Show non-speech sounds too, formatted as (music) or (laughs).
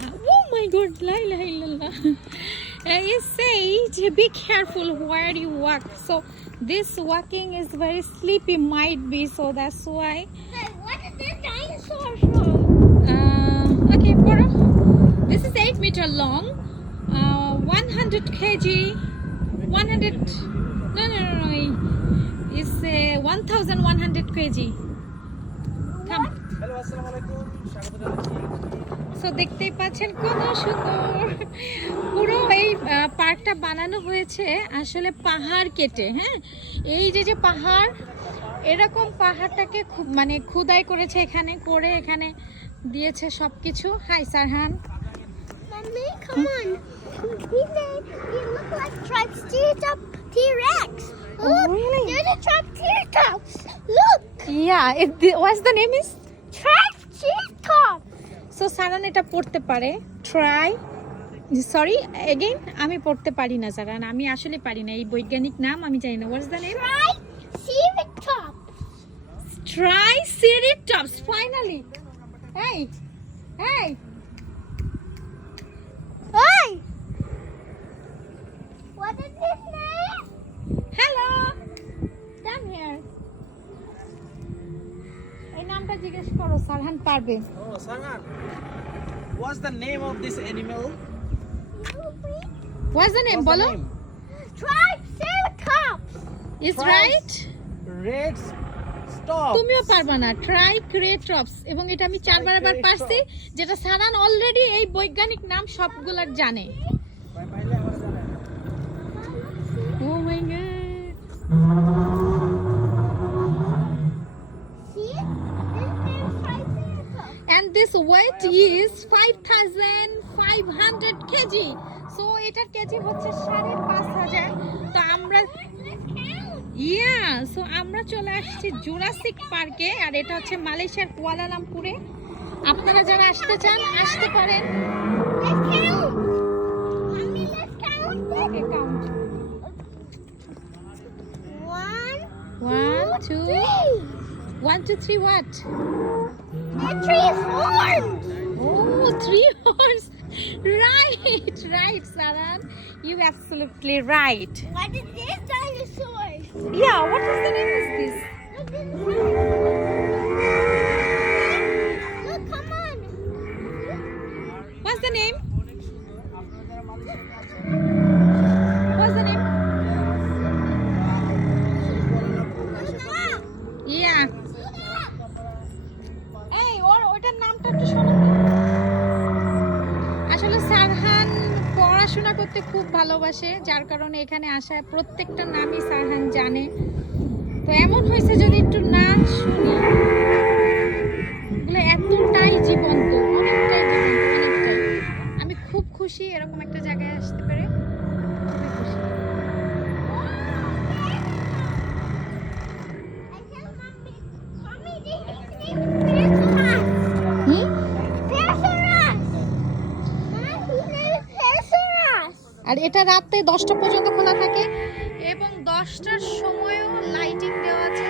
Oh my god, la ilaha illallah. Uh, it says, be careful where you walk. So this walking is very sleepy, might be, so that's why. Hey, what is this dinosaur from? Uh, okay, Poro. This is 8 meter long, uh, 100 kg, 100, no, no, no, no. it's uh, 1100 kg. So দেখতেই পাচ্ছেন কত সুন্দর পুরো এই পার্কটা বানানো হয়েছে আসলে পাহাড় কেটে হ্যাঁ এই যে যে পাহাড় এরকম পাহাড়টাকে খুব মানে খুদাই করেছে এখানে করে এখানে দিয়েছে সব কিছু hi Sarhan Mommy, come on. He said he look like Triceratops T-Rex. Oh, really? there's a Triceratops. Look, yeah what's the name is Triceratops. So Sarhan এটা পড়তে পারে। ট্রাই সরি এগেইন আমি পড়তে পারি না সারান আমি আসলে পারি না এই বৈজ্ঞানিক নাম আমি জানি না। What's the name Triceratops finally এই hey, Hey. What is his name? hello. Come here. এই নামটা জিজ্ঞেস করো সারহান পারবে। ও Sarhan what's the name of this animal what's the name বলো। Triceratops. Is Tri- right red তুমিও পারবা না। ট্রাই ক্রেট্রপস এবং এটা আমি চারবার আবার পারছি যেটা সারান অলরেডি এই বৈজ্ঞানিক নাম সবগুলার জানা। ও my god Triceratops. and this weight is 5500 kg so এটার কেজি হচ্ছে সাড়ে পাঁচ হাজার তো আমরা. ইয়া সো আমরা চলে আসছি জুরাসিক পার্কে আর এটা হচ্ছে মালয়েশিয়ার কুয়ালালামপুরে আপনারা যারা আসতে চান আসতে পারেন. Okay count One, two three. What And three is horns. Oh, three horns! (laughs) Right, right, Saran. You're absolutely right. What is this dinosaur? Yeah, what is the name of this? পড়াশোনা করতে খুব ভালোবাসে, যার কারণে এখানে আসা প্রত্যেকটা নামই সারহান জানে। তো এমন হয়েছে যদি একটু না শুনি এগুলো এতটাই জীবন্ত, অনেকটাই জীবন্ত, অনেকটাই। আমি খুব খুশি এরকম একটা জায়গায় আসতে পেরে। আর এটা রাতে দশটা পর্যন্ত খোলা থাকে এবং দশটার সময়ও লাইটিং দেওয়া আছে।